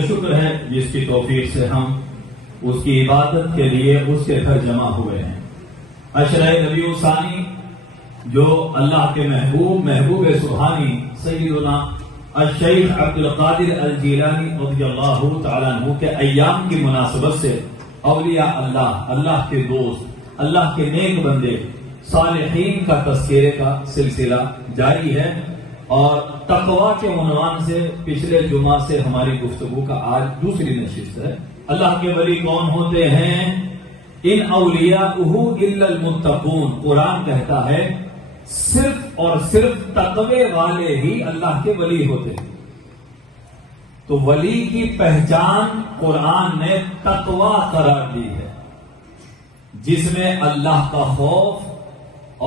شکر ہے جس کی توفیق سے ہم اس کی عبادت کے لیے اس کے گھر جمع ہوئے ہیں۔ عشرہ ربیع الثانی جو اللہ کے محبوب سبحانی سیدنا الشیخ عبد القادر الجیلانی رضی اللہ تعالیٰ عنہ کے ایام کی مناسبت سے اولیاء اللہ کے دوست، اللہ کے نیک بندے صالحین کا تذکرے کا سلسلہ جاری ہے، اور تقویٰ کے عنوان سے پچھلے جمعہ سے ہماری گفتگو کا آج دوسری نشست ہے۔ اللہ کے ولی کون ہوتے ہیں؟ ان اولیاءہ الا المتقون، قرآن کہتا ہے صرف اور صرف تقوی والے ہی اللہ کے ولی ہوتے ہیں۔ تو ولی کی پہچان قرآن نے تقوی قرار دی ہے، جس میں اللہ کا خوف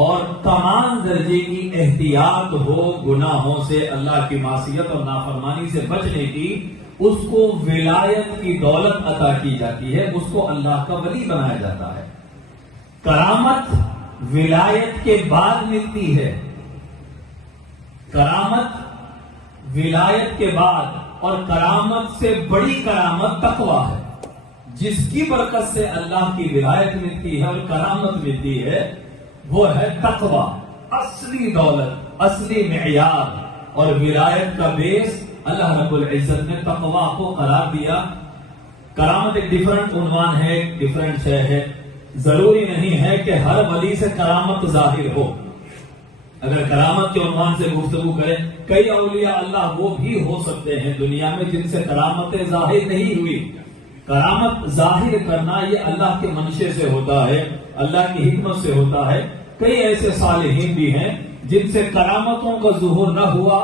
اور تمام درجے کی احتیاط ہو، گناہوں سے، اللہ کی معصیت اور نافرمانی سے بچنے کی، اس کو ولایت کی دولت عطا کی جاتی ہے، اس کو اللہ کا ولی بنایا جاتا ہے۔ کرامت ولایت کے بعد ملتی ہے، کرامت ولایت کے بعد، اور کرامت سے بڑی کرامت تقویٰ ہے، جس کی برکت سے اللہ کی ولایت ملتی ہے اور کرامت ملتی ہے، وہ ہے تقویٰ۔ اصلی دولت، اصلی معیار اور ولایت کا بیس اللہ رب العزت نے تقویٰ کو قرار دیا۔ کرامت ایک ڈیفرنٹ عنوان ہے، ایک ڈیفرنٹ شے ہے۔ ضروری نہیں ہے کہ ہر ولی سے کرامت ظاہر ہو۔ اگر کرامت کے عنوان سے گفتگو کریں، کئی اولیاء اللہ وہ بھی ہو سکتے ہیں دنیا میں جن سے کرامتیں ظاہر نہیں ہوئی۔ کرامت ظاہر کرنا یہ اللہ کے منشے سے ہوتا ہے، اللہ کی حکمت سے ہوتا ہے۔ کئی ایسے صالحین بھی ہیں جن سے کرامتوں کا ظہور نہ ہوا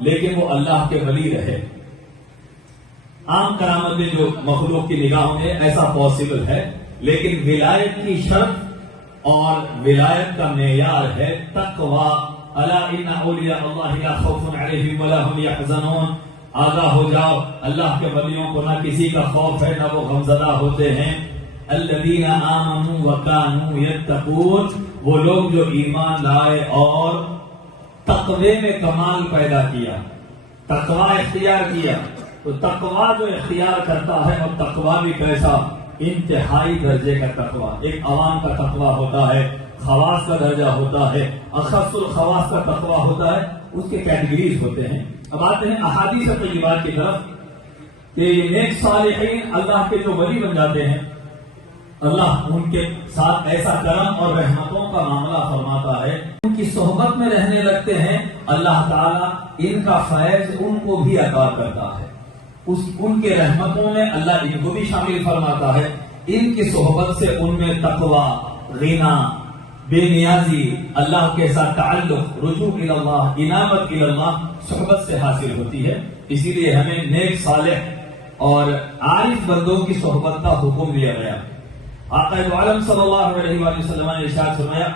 لیکن وہ اللہ کے ولی رہے۔ عام کرامتیں جو مخلوق کی نگاہوں میں ایسا پاسبل ہے، لیکن ولایت کی شرط اور ولایت کا معیار ہے تقویٰ۔ الا ان اولیاء اللہ لا خوف علیہم ولا هم يحزنون، آگاہ ہو جاؤ، اللہ کے ولیوں کو نہ کسی کا خوف ہے نہ وہ غمزدہ ہوتے ہیں۔ الذین آمنوا وکانوا یتقون، وہ لوگ جو ایمان لائے اور تقوی میں کمال پیدا کیا، تقوی اختیار کیا۔ تو تقوی جو اختیار کرتا ہے، اور تقوی بھی کیسا؟ انتہائی درجے کا تقوی۔ ایک عوام کا تقوی ہوتا ہے، خواص کا درجہ ہوتا ہے، اخص الخواص کا تقوی ہوتا ہے، اس کے کیٹیگریز ہوتے ہیں۔ اب آتے ہیں احادیث طیبات کی طرف کہ یہ نیک صالحین اللہ کے جو ولی بن جاتے ہیں، اللہ ان کے ساتھ ایسا کرم اور رحمتوں کا معاملہ فرماتا ہے، ان کی صحبت میں رہنے لگتے ہیں، اللہ تعالیٰ ان کا فیض ان کو بھی عطا کرتا ہے۔ ان کے رحمتوں میں اللہ ان کو بھی شامل فرماتا ہے۔ ان کی صحبت سے ان میں تقویٰ، غنا، بے نیازی، اللہ کے ساتھ تعلق، رجوع الی اللہ، انابت الی اللہ صحبت سے حاصل ہوتی ہے۔ اسی لیے ہمیں نیک صالح اور عارف بندوں کی صحبت کا حکم دیا گیا۔ آقا عالم صلی اللہ علیہ وآلہ وسلم نے ارشاد فرمایا،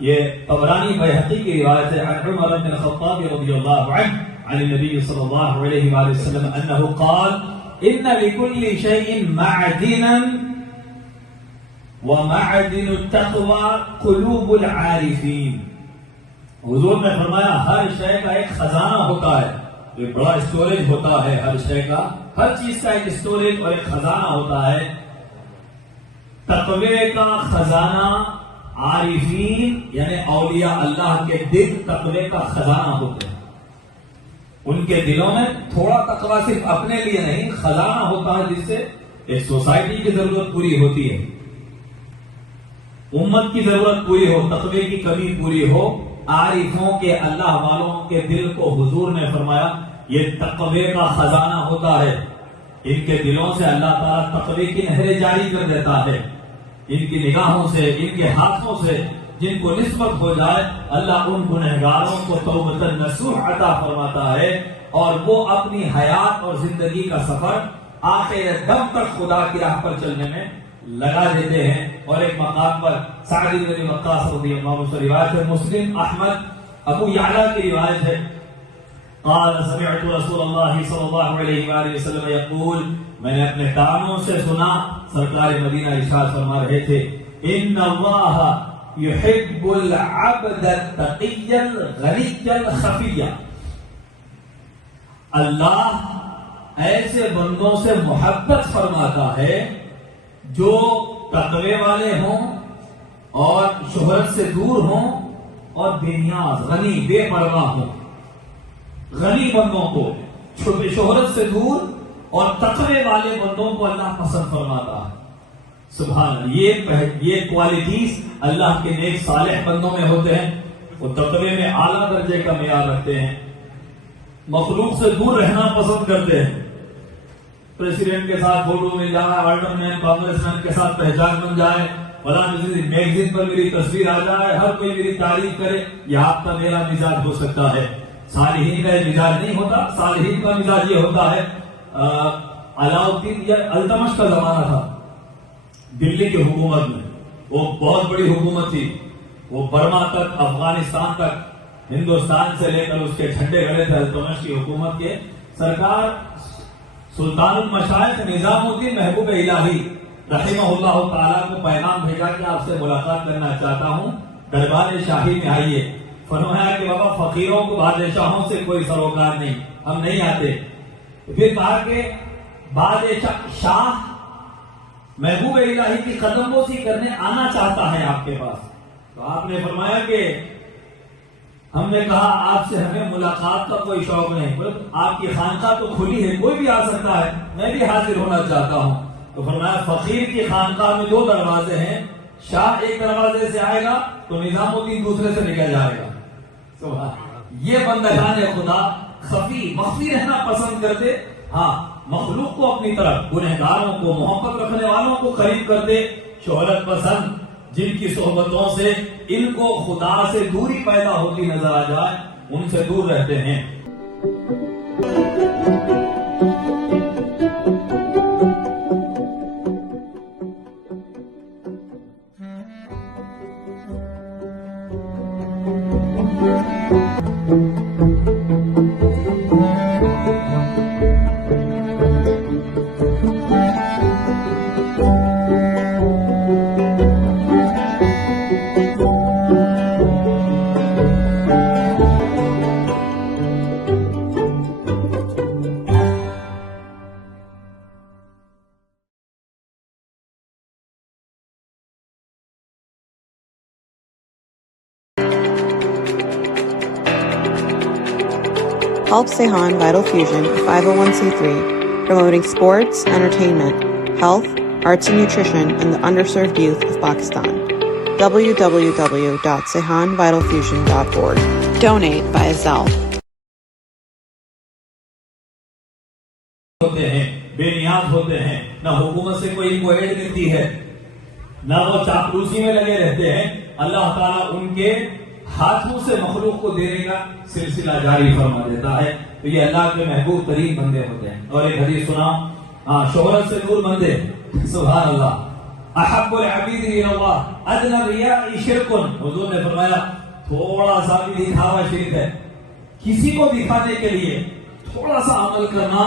یہ طبرانی بیہقی کی روایت ہے، عن عمر بن الخطاب رضی اللہ عنہ عن النبی صلی اللہ علیہ وآلہ وسلم انه قال ان لكل شيء معدنا ومعدن التقوى قلوب العارفین۔ حضور نے فرمایا ہر شے کا ایک خزانہ ہوتا ہے، ایک بڑا اسٹوریج ہوتا ہے، ہر شے کا، ہر چیز کا ایک اسٹوریج اور ایک خزانہ ہوتا ہے۔ تقوی کا خزانہ عارفین یعنی اولیاء اللہ کے دل تقوی کا خزانہ ہوتے ہیں۔ ان کے دلوں میں تھوڑا تقوی صرف اپنے لیے نہیں، خزانہ ہوتا ہے جس سے ایک سوسائٹی کی ضرورت پوری ہوتی ہے، امت کی ضرورت پوری ہو، تقوی کی کمی پوری ہو۔ عارفوں کے، اللہ والوں کے دل کو حضور نے فرمایا یہ تقوی کا خزانہ ہوتا ہے۔ ان کے دلوں سے اللہ تعالیٰ تقوی کی نہریں جاری کر دیتا ہے۔ ان کی نگاہوں سے، ان کے ہاتھوں سے جن کو نسبت ہو جائے، اللہ ان گنہگاروں کو توبۃ نصوح عطا فرماتا ہے، اور وہ اپنی حیات اور زندگی کا سفر آخر دم تک خدا کی راہ پر چلنے میں لگا دیتے ہیں۔ اور ایک مقام پر سعد بن وقاص رضی اللہ عنہ سے روایت ہے، مسلم، احمد، ابو یعلا کی روایت ہے، قال سمعت رسول اللہ صلی اللہ علیہ وآلہ وسلم یقول، میں نے اپنے کانوں سے سنا سرکار مدینہ ارشاد فرما رہے تھے، ان اللہ یحب العبد التقی الغنی الخفی، اللہ ایسے بندوں سے محبت فرماتا ہے جو تقوی والے ہوں اور شہرت سے دور ہوں اور بے نیاز غنی بے پرواہ ہوں. غنی بندوں کو شہرت سے دور اور تقوی والے بندوں کو اللہ پسند فرماتا ہے. سبحان اللہ. یہ کوالٹیز اللہ کے نیک صالح بندوں میں ہوتے ہیں. وہ تقوی میں اعلیٰ درجے کا معیار رکھتے ہیں, مخلوق سے دور رہنا پسند کرتے ہیں. پریزیڈنٹ کے ساتھ فوٹو مل جائے, آرڈر مین کانگریس مین کے ساتھ پہچان بن جائے, فلاں میگزین پر میری تصویر آ جائے, ہر کوئی میری تعریف کرے, یہ آپ کا میرا مزاج ہو سکتا ہے. صالحین کا یہ مزاج نہیں ہوتا. صالحین کا مزاج یہ ہوتا ہے. علاؤالدین یا التمش کا زمانہ تھا دلی کی حکومت میں, وہ بہت بڑی حکومت تھی. وہ برما تک, افغانستان تک, ہندوستان سے لے کر اس کے جھنڈے گڑے تھے التمش کی حکومت کے. سرکار سلطان المشائخ نظام الدین محبوب الہی رحمہ اللہ تعالیٰ کو پیغام بھیجا کہ آپ سے ملاقات کرنا چاہتا ہوں, دربار شاہی میں آئیے. فرمایا کہ بابا فقیروں کو بادشاہوں سے کوئی سروکار نہیں, ہم نہیں آتے. پھر کہا کہ بادشاہ شاہ محبوب الہی کی قدم بوسی کرنے آنا چاہتا ہے آپ کے پاس. تو آپ نے فرمایا کہ ہم نے کہا آپ سے ہمیں ملاقات کا کوئی شوق نہیں, آپ کی خانقاہ تو کھلی ہے, کوئی بھی آ سکتا ہے, میں بھی حاضر ہونا چاہتا ہوں. تو فرمایا فقیر کی خانقاہ میں 2 دروازے ہیں, شاہ ایک دروازے سے آئے گا تو نظام الدین دوسرے سے نکل جائے گا. یہ بندگان خدا خفی مخفی رہنا پسند کرتے. ہاں, مخلوق کو اپنی طرف, گنہگاروں کو, محبت رکھنے والوں کو قریب کرتے. شہرت پسند جن کی صحبتوں سے ان کو خدا سے دوری پیدا ہوتی نظر آ جائے, ان سے دور رہتے ہیں. Help Sehan Vital Fusion, a 501c3, promoting sports, entertainment, health, arts and nutrition in the underserved youth of Pakistan. www.sehanvitalfusion.org. Donate via Zelle. ہوتے ہیں, بے نیاز ہوتے ہیں, نہ حکومت سے کوئی ان کو ایڈ ملتی ہے, نہ وہ چاپلوسی میں لگے رہتے ہیں. اللہ تعالیٰ ان کے ہاتھوں سے مخلوق کو دینے کا سلسلہ جاری فرما دیتا ہے. تو یہ اللہ کے محبوب ترین بندے ہوتے ہیں. اور ایک حدیث سنا, شہرت سے دور بندے, سبحان اللہ, احب العبید الی اللہ ادنی الریاء شرک. حضور نے فرمایا تھوڑا سا بھی دکھاوا شرک ہے. کسی کو دکھانے کے لیے تھوڑا سا عمل کرنا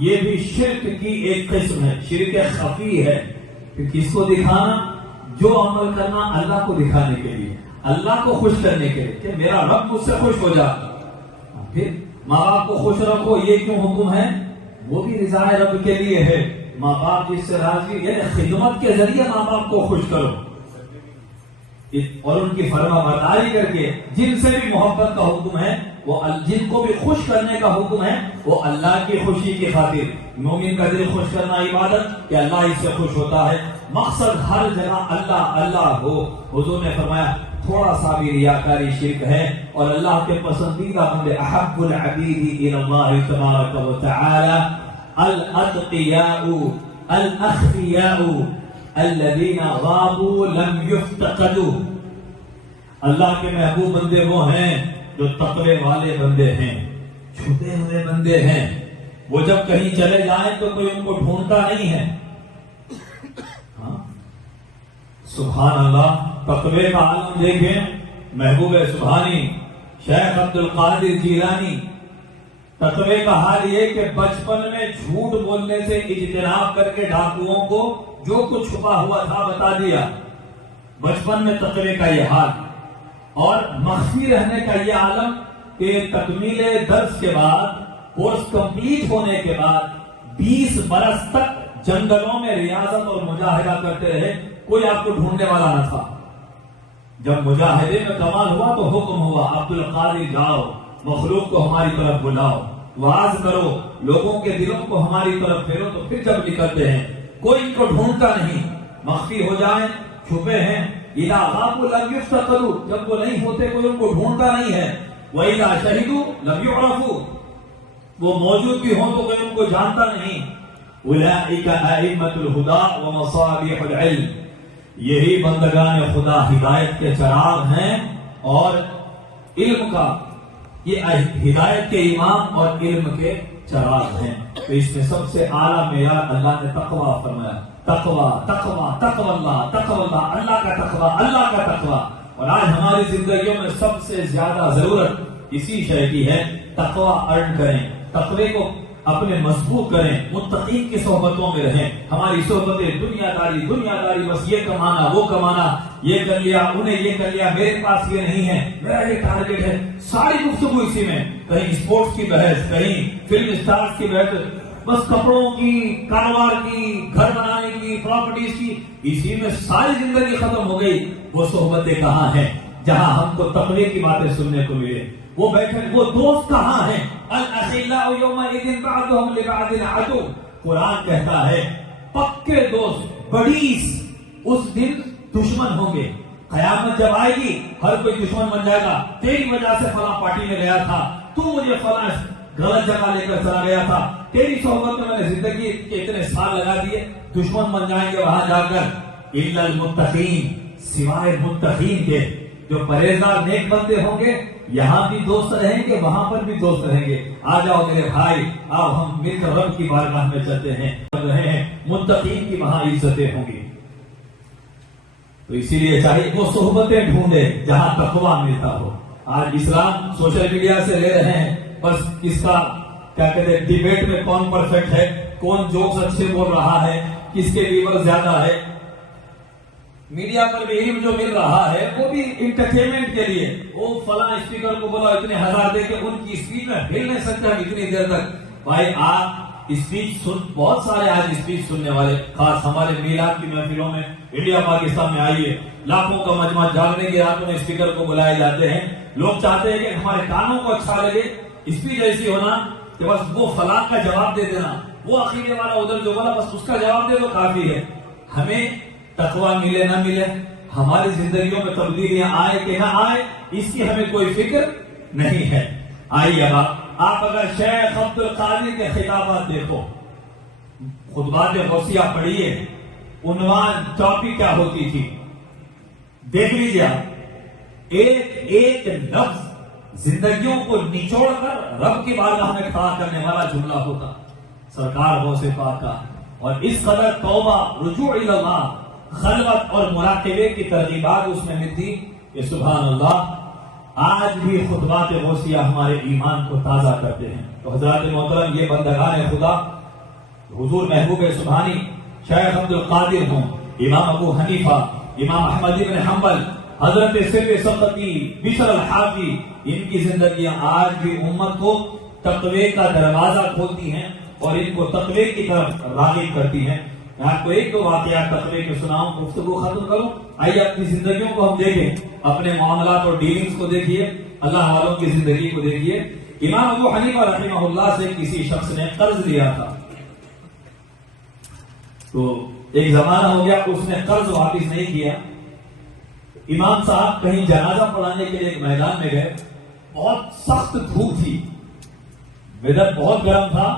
یہ بھی شرک کی ایک قسم ہے, شرک خفی ہے. کہ کس کو دکھانا, جو عمل کرنا اللہ کو دکھانے کے لیے, اللہ کو خوش کرنے کے لیے, کہ میرا رب مجھ سے خوش ہو جا. پھر ماں باپ کو خوش رکھو, یہ کیوں حکم ہے؟ وہ بھی رضا رب کے لیے ہے. ماں باپ جس سے راضی, یعنی خدمت کے ذریعے ماں باپ کو خوش کرو, اور ان کی فرما برداری کر کے جن سے بھی محبت کا حکم ہے, وہ جن کو بھی خوش کرنے کا حکم ہے, وہ اللہ کی خوشی کی خاطر. مومن کا دل خوش کرنا عبادت, کہ اللہ اس سے خوش ہوتا ہے. مقصد ہر جگہ اللہ اللہ ہو. حضور نے فرمایا تھوڑا سا بھی ریاکاری شرک ہے. اور اللہ کے پسندیدہ بندے احب العبید الی اللہ تبارک و تعالی الاتقیاء الاخفیاء الذین غابوا لم یفتقدوا. اللہ کے محبوب بندے وہ ہیں جو تقوی والے بندے ہیں, چھپے ہوئے بندے ہیں. وہ جب کہیں چلے جائیں تو کوئی ان کو ڈھونڈتا نہیں ہے. سبحان اللہ. تقوی کا عالم دیکھیں, محبوب سبحانی شیخ عبد القادر جیلانی. تقوی کا حال یہ کہ بچپن میں جھوٹ بولنے سے اجتناب کر کے ڈاکوؤں کو جو کچھ چھپا ہوا تھا بتا دیا. بچپن میں تقوی کا یہ حال, اور مخفی رہنے کا یہ عالم کہ تکمیل درس کے بعد, کورس کمپلیٹ ہونے کے بعد 20 برس تک جنگلوں میں ریاضت اور مجاہدہ کرتے رہے، کوئی آپ کو ڈھونڈنے والا نہ تھا۔ جب مجاہدے میں کمال ہوا تو حکم ہوا عبد القادر جاؤ، مخلوق کو ہماری طرف بلاؤ، واز کرو، لوگوں کے دلوں کو ہماری طرف پھیرو۔ تو پھر جب نکلتے ہیں کوئی ان کو ڈھونڈتا نہیں، مخفی ہو جائیں، چھپے ہیں، اذا غابوا لم يفتقدوا، جب وہ نہیں ہوتے کوئی ان کو ڈھونڈتا نہیں ہے، واذا شہدوا لم يعرفوا، وہ موجود بھی ہوں تو کوئی ان کو جانتا نہیں۔ اولئک ائمۃ الہدی ومصابیح العلم، یہی بندگان خدا ہدایت کے چراغ ہیں اور علم کا، یہ ہدایت کے امام اور علم کے چراغ ہیں۔ تو اس میں سب سے اعلیٰ معیار اللہ نے تقویٰ فرمایا، تقویٰ تقویٰ تقویٰ اللہ، تقویٰ اللہ، اللہ کا تقویٰ، اللہ کا تقویٰ۔ اور آج ہماری زندگیوں میں سب سے زیادہ ضرورت اسی شے کی ہے، تقویٰ ارن کریں، تقوی کو اپنے مضبوط کریں، متقین کی صحبتوں میں رہیں۔ ہماری صحبتیں دنیا داری، بس یہ کمانا وہ کمانا، یہ کر لیا انہیں یہ کر لیا، میرے پاس یہ نہیں ہے، میرا یہ ٹارگیٹ ہے، ساری گفتگو اسی میں، کہیں اسپورٹس کی بحث، کہیں فلم اسٹارز کی بحث، بس کپڑوں کی، کاروبار کی، گھر بنانے کی، پراپرٹیز کی، اسی میں ساری زندگی ختم ہو گئی۔ وہ صحبتیں کہاں ہیں جہاں ہم کو تقوی کی باتیں سننے کو ملے؟ وہ بیٹھے، وہ دوست کہاں ہیں؟ الاخلاء یومئذ بعضهم لبعض عدو، قرآن کہتا ہے پکے دوست بڑیس اس دن دشمن ہوں گے۔ قیامت جب آئے گی ہر کوئی دشمن بن جائے گا، تیری وجہ سے فلاں پارٹی میں گیا تھا، تو مجھے فلاں غلط جگہ لے کر چلا گیا تھا، تیری صحبت میں نے زندگی کے اتنے سال لگا دیے، دشمن بن جائیں گے وہاں جا کر۔ الا المتقین، سوائے متقین کے، جو پرہیزگار نیک بندے ہوں گے، یہاں بھی دوست رہیں گے، وہاں پر بھی دوست رہیں گے۔ آ جاؤ میرے بھائی، آؤ ہم مل کر رب کی بارگاہ میں چلتے ہیں، رہے ہیں، متقین کی وہاں عزتیں ہوں گی۔ تو اسی لیے چاہیے وہ صحبتیں ڈھونڈے جہاں تقویٰ ملتا ہو۔ آج اسلام سوشل میڈیا سے لے رہے ہیں، بس کس کا کیا کہتے ہیں ڈیبیٹ میں کون پرفیکٹ ہے، کون جوکس اچھے بول رہا ہے، کس کے ویور زیادہ ہے۔ میڈیا پر بھی علم جو مل رہا ہے وہ بھی انٹرٹینمنٹ کے لیے، وہ فلاں اسپیکر کو بولا اتنے ہزار دے کے ان کی اسپیچ میں ہل نہیں سکتا اتنی دیر تک۔ بھائی آپ اسپیچ سن، بہت سارے آج اسپیچ سننے والے، خاص ہمارے میلاد کی محفلوں میں انڈیا پاکستان میں آئیے، لاکھوں کا مجمع جاگنے کی راتوں میں اسپیکر کو بلائے جاتے ہیں۔ لوگ چاہتے ہیں کہ ہمارے کانوں کو اچھا لگے، اسپیچ ایسی ہونا کہ بس وہ فلاں کا جواب دے دینا، وہ عقیدے والا ادھر جو بولا بس اس کا جواب دے دو کافی ہے۔ ہمیں تقویٰ ملے نہ ملے، ہماری زندگیوں میں تبدیلیاں آئے کہ نہ آئے، اس کی ہمیں کوئی فکر نہیں ہے۔ آئیے اب آپ اگر شیخ عبد القادر کے خطابات دیکھو، خطبات غوثیہ پڑھیے، عنوان ٹاپک کیا ہوتی تھی دیکھ لیجیے آپ، ایک ایک لفظ زندگیوں کو نچوڑ کر رب کی بارگاہ میں کھڑا کرنے والا جملہ ہوتا سرکار غوث پاک کا۔ اور اس قدر توبہ، رجوع الی اللہ، خلوت اور مراقبے کی ترغیبات اس میں ملتی کہ سبحان اللہ، آج بھی خطبات غوثیہ ہمارے ایمان کو تازہ کرتے ہیں۔ تو حضرات محترم، یہ بندگان خدا حضور محبوب سبحانی شیخ عبد القادر ہوں، امام ابو حنیفہ، امام احمد بن حنبل، حضرت سر سقطی، بشر الحافی، ان کی زندگیاں آج بھی امت کو تقوی کا دروازہ کھولتی ہیں اور ان کو تقوی کی طرف راغب کرتی ہیں۔ میں آپ کو ایک دو واقعات تقوی کے سناؤں، گفتگو ختم کروں۔ آئیے اپنی زندگیوں کو ہم دیکھیں، اپنے معاملات اور ڈیلنگز کو دیکھیے، اللہ والوں کی زندگی کو دیکھیے۔ امام ابو حنیفہ رحمہ اللہ سے کسی شخص نے قرض لیا تھا، تو ایک زمانہ ہو گیا اس نے قرض واپس نہیں کیا۔ امام صاحب کہیں جنازہ پڑھانے کے لیے ایک میدان میں گئے، بہت سخت دھوپ تھی، ویدر بہت گرم تھا،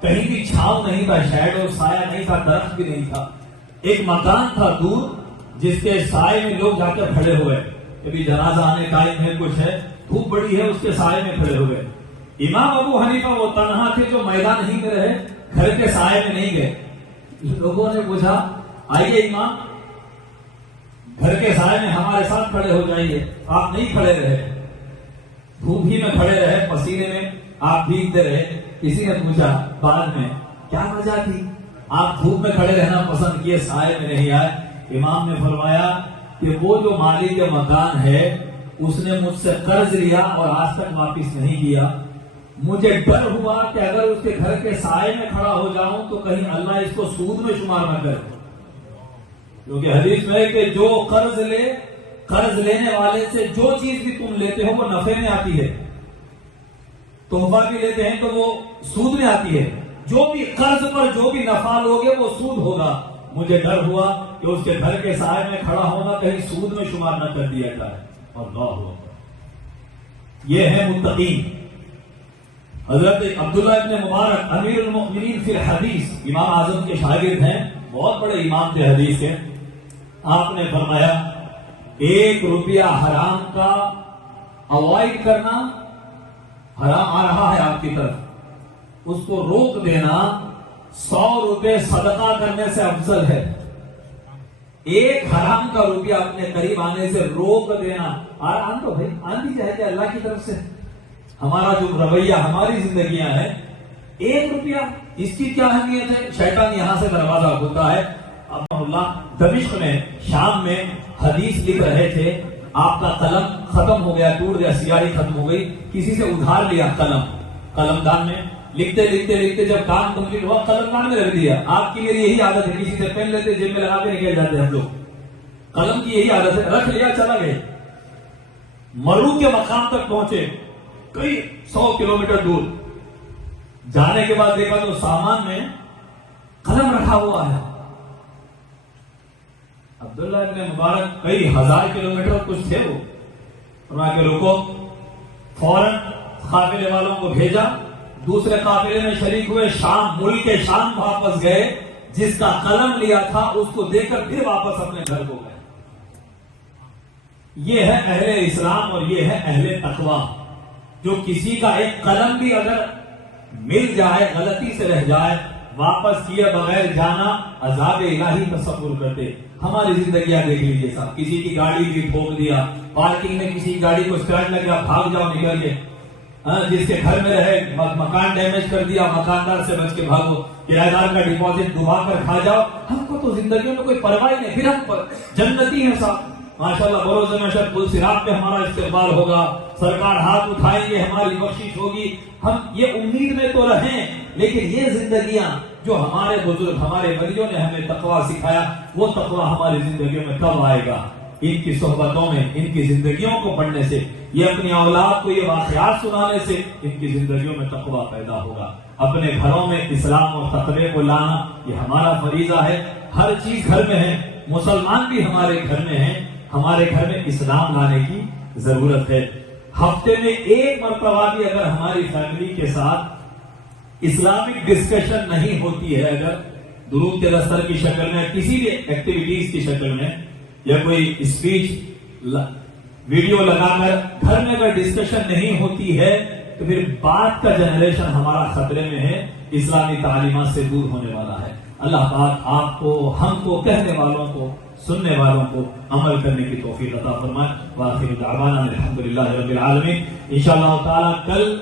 کہیں بھی چھاؤں نہیں تھا، شیڈ اور سایہ نہیں تھا، درخت بھی نہیں تھا۔ ایک مکان تھا دور جس کے سائے میں لوگ جا کر کھڑے ہوئے، کبھی جنازہ آنے ٹائم ہے، کچھ ہے، دھوپ بڑی ہے، اس کے سائے میں کھڑے ہوئے۔ امام ابو حنیفہ وہ تنہا تھے جو میدان نہیں میں رہے، گھر کے سائے میں نہیں گئے۔ لوگوں نے پوچھا آئیے امام، گھر کے سائے میں ہمارے ساتھ کھڑے ہو جائیے۔ آپ نہیں کھڑے رہے، دھوپ ہی میں کھڑے رہے، پسینے میں آپ بھیگتے رہے۔ کسی نے پوچھا بعد میں کیا وجہ تھی، آپ دھوپ میں کھڑے رہنا پسند کیے، سائے میں نہیں آئے؟ امام نے فرمایا کہ وہ جو مالک مکان ہے اس نے مجھ سے قرض لیا اور آج تک واپس نہیں کیا، مجھے ڈر ہوا کہ اگر اس کے گھر کے سائے میں کھڑا ہو جاؤں تو کہیں اللہ اس کو سود میں شمار نہ کرے، کیونکہ حدیث میں ہے کہ جو قرض لینے والے سے جو چیز بھی تم لیتے ہو وہ نفع میں آتی ہے، تحفہ بھی لیتے ہیں تو وہ سود میں آتی ہے، جو بھی قرض پر جو بھی نفع لوگے وہ سود ہوگا۔ مجھے ڈر ہوا کہ اس کے گھر کے سائے میں کھڑا ہونا کہیں سود میں شمار نہ کر دیا جائے۔ اللہ اکبر، یہ ہے متقین۔ حضرت عبداللہ ابن مبارک امیر المؤمنین فی الحدیث، امام اعظم کے شاگرد ہیں، بہت بڑے امام تھے حدیث کے۔ آپ نے فرمایا 1 روپیہ حرام کا اوائڈ کرنا، حرام آ رہا ہے آپ کی طرف، اس کو روک دینا 100 روپے صدقہ کرنے سے افضل ہے۔ 1 حرام کا روپیہ اپنے قریب آنے سے روک دینا، آن تو بھائی آن دی جائے کہ اللہ کی طرف سے ہمارا جو رویہ ہماری زندگیاں ہیں، 1 روپیہ اس کی کیا اہمیت ہے؟ شیطان یہاں سے دروازہ کھولتا ہے۔ اللہ دمشق میں، شام میں حدیث لکھ رہے تھے، آپ کا قلم ختم ہو گیا، ٹوٹ گیا، سیاہی ختم ہو گئی، کسی سے ادھار لیا قلم دان میں، لکھتے جب کام کمپلیٹ ہوا قلم دان میں رکھ دیا۔ آپ کی میری یہی عادت ہے، کسی سے پین لیتے جیب میں لگا کے نکل جاتے ہم لوگ، قلم کی یہی عادت ہے، رکھ لیا چلا گئے۔ مرو کے مقام تک پہنچے، کئی 100 کلومیٹر دور جانے کے بعد دیکھا تو سامان میں قلم رکھا ہوا ہے۔ عبداللہ ابن مبارک کئی 1000 کلومیٹر کچھ تھے، وہ فرمایا کہ رکو، فوراً قافلے والوں کو بھیجا، دوسرے قافلے میں شریک ہوئے، شام، ملک شام واپس گئے، جس کا قلم لیا تھا اس کو دے کر پھر واپس اپنے گھر کو گئے۔ یہ ہے اہل اسلام اور یہ ہے اہل تقوی، جو کسی کا ایک قلم بھی اگر مل جائے، غلطی سے رہ جائے، واپس کیے بغیر جانا عذاب الہی تصور کرتے۔ ہماری زندگیاں دیکھ لیجیے صاحب، کسی کی گاڑی بھی ٹھوک دیا، پارکنگ میں کسی کی گاڑی کو اسکریچ لگ گیا، بھاگ جاؤ نکل کے، جس کے گھر میں رہے مکان ڈیمیج کر دیا، مکاندار سے بچ کے بھاگو، کرایہ دار کا ڈپازٹ ڈبا کر کھا جاؤ۔ ہم کو تو زندگیوں میں کوئی پرواہ نہیں، پھر ہم جنتی ہیں صاحب، ماشاءاللہ بروز محشر پل صراط پہ ہمارا استقبال ہوگا، سرکار ہاتھ اٹھائیں گے، ہماری بخشش ہوگی۔ ہم یہ امید میں تو رہیں، لیکن یہ زندگیاں جو ہمارے بزرگ، ہمارے ولیوں نے ہمیں تقویٰ سکھایا، وہ تقویٰ ہماری زندگیوں میں کب آئے گا؟ ان کی صحبتوں میں، ان کی زندگیوں کو پڑھنے سے، یہ اپنی اولاد کو یہ واقعات سنانے سے ان کی زندگیوں میں تقویٰ پیدا ہوگا۔ اپنے گھروں میں اسلام اور تقوی کو لانا یہ ہمارا فریضہ ہے۔ ہر چیز گھر میں ہے، مسلمان بھی ہمارے گھر میں ہیں، ہمارے گھر میں اسلام لانے کی ضرورت ہے۔ ہفتے میں 1 مرتبہ بھی اگر ہماری فیملی کے ساتھ اسلامک ڈسکشن نہیں ہوتی ہے، اگر درود کے دستر کی شکل میں، کسی بھی ایکٹیویٹیز کی شکل میں، یا کوئی اسپیچ ویڈیو لگا کر گھر میں اگر ڈسکشن نہیں ہوتی ہے، تو پھر بعد کا جنریشن ہمارا خطرے میں ہے، اسلامی تعلیمات سے دور ہونے والا ہے۔ اللہ پاک آپ کو، ہم کو، کہنے والوں کو، سننے والوں کو عمل کرنے کی توفیق عطا فرمائے۔ وآخر دعوانا الحمدللہ رب العالمین۔ انشاءاللہ تعالی کل